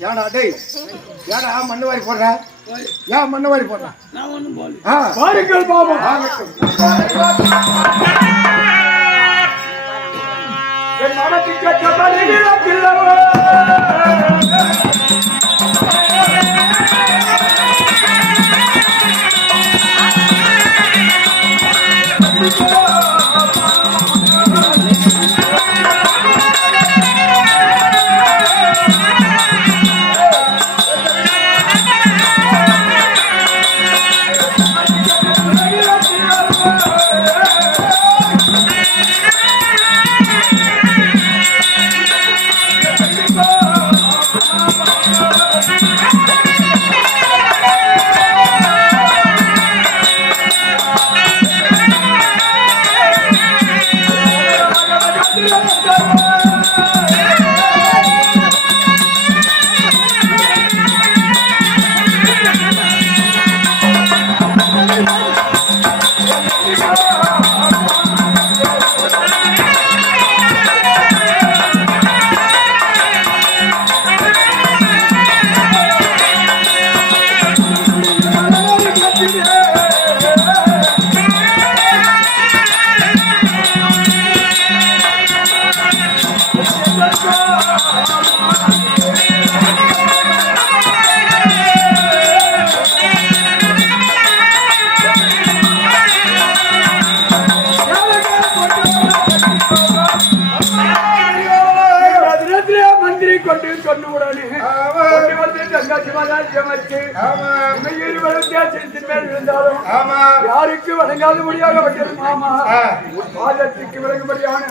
ஏடா டேய் ஏடா மண்ணு வாரி போடுற ஏன் மண்ணு வாரி போடுற நான் ஒண்ணும் போல வாருங்கள் பாபா என் மனதில் கட்டப்பட்ட பிள்ளவோ யாருக்கு வணங்காத முடியாக பட்டது மாமா பாதத்துக்கு விளங்கும்படியான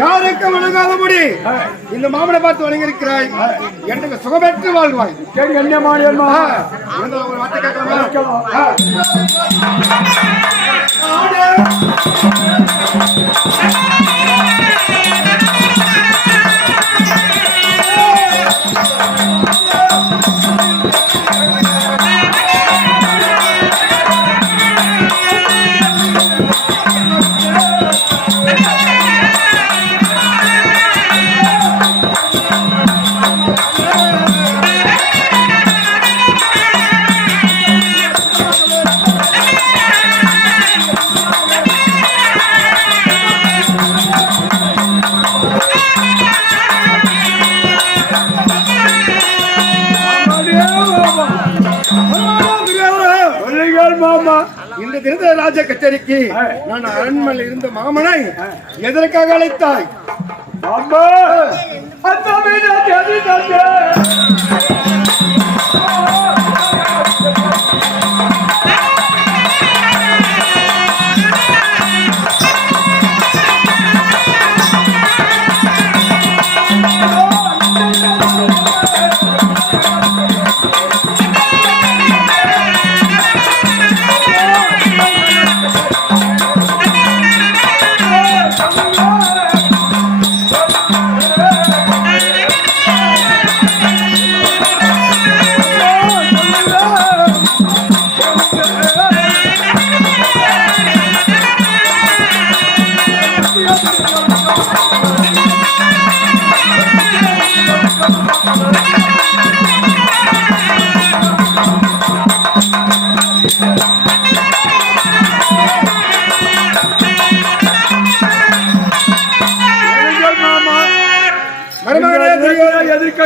யாருக்கு வணங்காத முடி இந்த மாமனை பார்த்து வணங்கியிருக்கிறாய் எனக்கு சுகபெற்று வாழ்வாய் இந்த திருத ராஜ கச்சேரிக்கு நான் அரண்மனையில் இருந்த மாமனை எதற்காக அழைத்தாய்?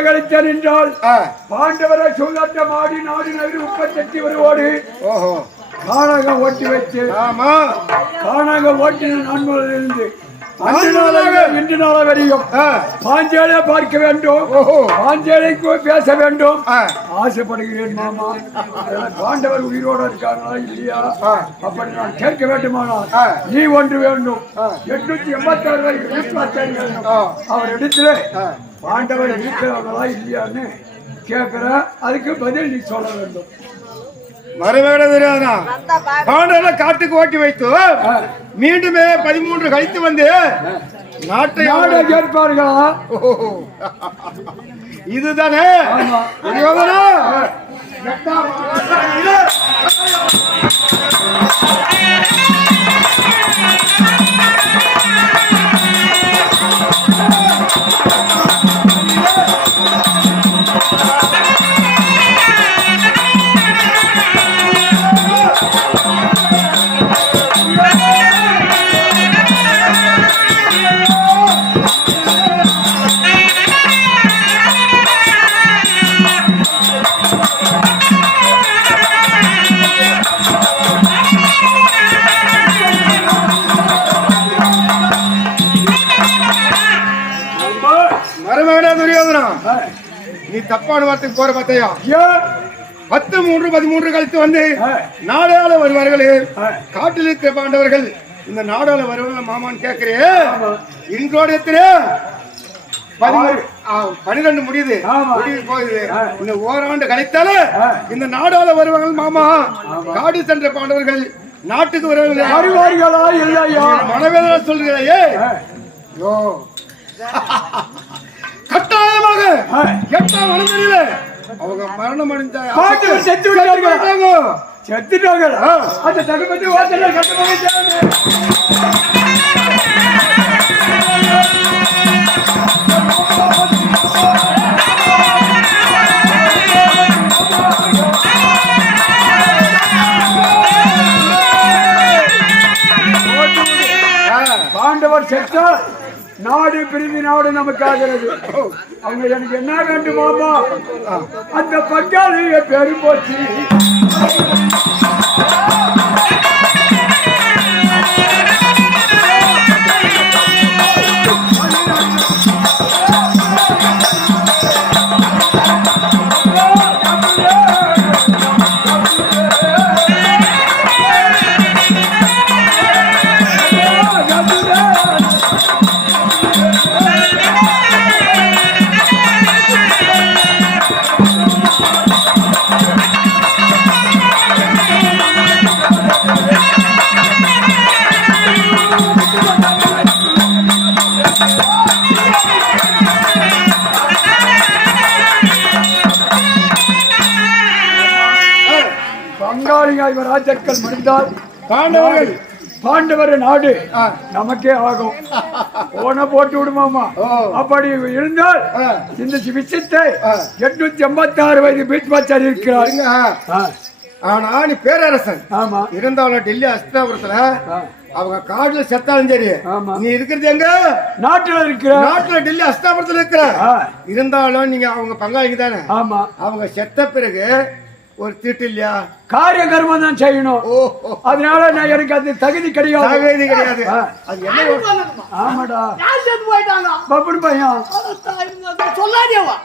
கழித்தன் என்றால் பாண்டவரை சூதாட்டம் ஆடி நாடு நகரி 38 வருவோடு காணாக ஓட்டி வச்சு காணாக ஓட்டின நான்கு இருந்து இன்று நாள வரையும் பாஞ்சாலியை பார்க்க வேண்டும், பாஞ்சாலிக்கு பேச வேண்டும் ஆசைப்படுகிறேன் மாமா. பாண்டவர் உயிரோடு இருக்காங்களா இல்லையா அப்படி நான் கேட்க வேண்டுமானால் நீ ஒன்று வேண்டும். 886 அவர் இடத்துல பாண்டவர் இருக்கிறார்களா இல்லையான்னு கேட்கிற, அதுக்கு பதில் நீ சொல்ல வேண்டும். பாண்டவரை காட்டுக்கு ஓட்டி வைத்து மீண்டுமே 13 கழித்து வந்து நாட்டை கேட்பார்களா? இதுதானே நீ தப்பான வார்த்தைக்கு போற பார்த்தையா? 13 கழித்து வந்து நாடாள வருவார்கள். காட்டில் இருக்கிற பாண்டவர்கள் இந்த நாடாள வருவார்கள் மாமான்னு கேட்கிறேன். இன்றோட எத்தனை 12 முடியுது போகுது. இந்த ஓராண்டு கழித்தால இந்த நாடாள வருவார்கள் மாமா. காடு சென்ற பாண்டவர்கள் நாட்டுக்கு வருவார்களா இல்லையா? மனவேதனை சொல்கிறே கட்டாயமாக அவங்க மரணம் அடைந்தாங்க, செத்துட்டாங்க. அந்த தகுதி பாண்டவர் செத்தால் நாடு பிரிந்து நாடு நமக்கு ஆகிறது. அவங்க எனக்கு என்ன வேண்டுமாமா? அந்த பங்காளிய பெரும் போச்சு. ராஜாக்கள் முடிந்தால் பாண்டவர் நாடு நமக்கே ஆகும். போன போட்டு விடுமாமா. அப்படி இருந்தால் இந்த விஷயத்தை 886 வயது பீட்பாச்சாரி இருக்கிறார். ஆனா நீ பேரரசன் இருந்தாலும் டெல்லி அஸ்தாபுரத்துல அவங்க காடுல செத்தாலும் சரி, நீ இருக்கிறது எங்க? நாட்டுல இருக்கிற. நாட்டுல டெல்லி அஸ்தாபுரத்துல இருக்கிற இருந்தாலும் நீங்க அவங்க பங்காளிக்கு தானே. அவங்க செத்த பிறகு ஒரு தீட்டு இல்லையா? காரிய கர்மம் தான் செய்யணும். அதனால நான் எனக்கு அது தகுதி கிடையாது. தகுதி கிடையாது. அது என்ன? ஆமாடா, போயிட்டாங்க பப்புனு பையன் சொல்லாதேவா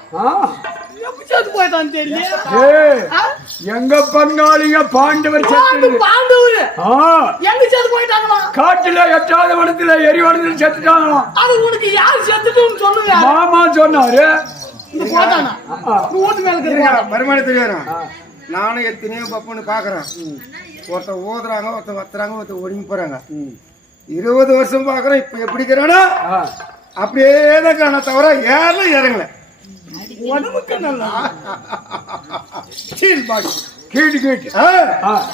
எப்படி போயிட்டான்னு தெரியல. எங்க பங்காளிங்க பாண்டவர் பாண்டவர் எங்க செத்து போயிட்டாங்களா? காட்டுல 8வது வனத்துல எரிவனத்துல செத்துட்டாங்களா? அது உனக்கு யார் செத்துட்டுன்னு சொல்லுங்க. மாமா சொன்னாரு. வருமானம் தெரியும். நானும் எத்தனையோ பப்புன்னு பாக்குறேன். ஒருத்தர் ஓதுறாங்க, ஒருத்தர் வத்துறாங்க, ஒருத்தர் ஒடுங்கி போறாங்க. 20 வருஷம் பாக்குறேன். இப்ப எப்படி இருக்கிறானா அப்படியே தான் தவிர ஏறல இறங்கல. உடம்புக்கு நல்லா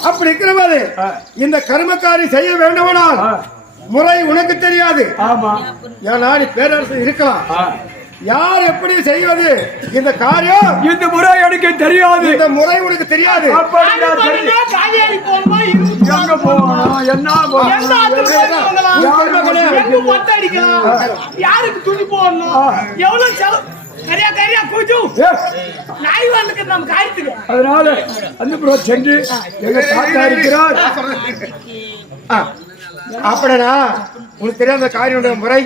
அப்படி இருக்கிற மாதிரி இந்த கர்மக்காரி செய்ய வேண்டுமானால் முறை உனக்கு தெரியாது. ஏன்னா நீ பேரரசு இருக்கலாம். யார் எப்படி செய்வது இந்த காரியம்? இந்த முறை எனக்கு தெரியாது. இந்த முறை உனக்கு தெரியாது. யாருக்கு துணி போடணும், எவ்வளவு கரியா கரியா குஜு ஏ, நாய் வந்துக்கு நம்ம காயத்துக்கு அதனால அந்த புறம் சென்று எங்க தாத்தா இருக்கிறார். அப்படினா உனக்கு தெரியாத காரியம் முறை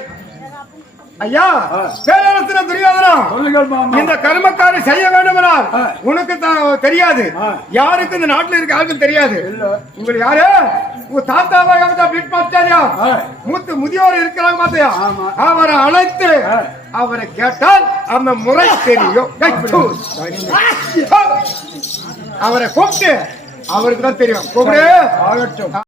ஐயா பேரரசன துரியோதனா சொல்லுங்கள் மாமா. இந்த கர்மக்காரை செய்ய வேண்டுமென்றால் உனக்கு தெரியாது, யாருக்கு இந்த நாட்டுல இருக்க யாருக்கும் தெரியாது. உங்களுக்கு யாரு உங்க தாத்தாவாக வீட் மாஸ்டரியா மூத்த முதியோர் இருக்கிறாங்க பாத்தியா, அவரை அழைத்து அவரை கேட்டால் அந்த முறை தெரியும். அவரை கூப்பிட்டு அவருக்கு தான் தெரியும். கூப்பிடு. ஆகட்டும்.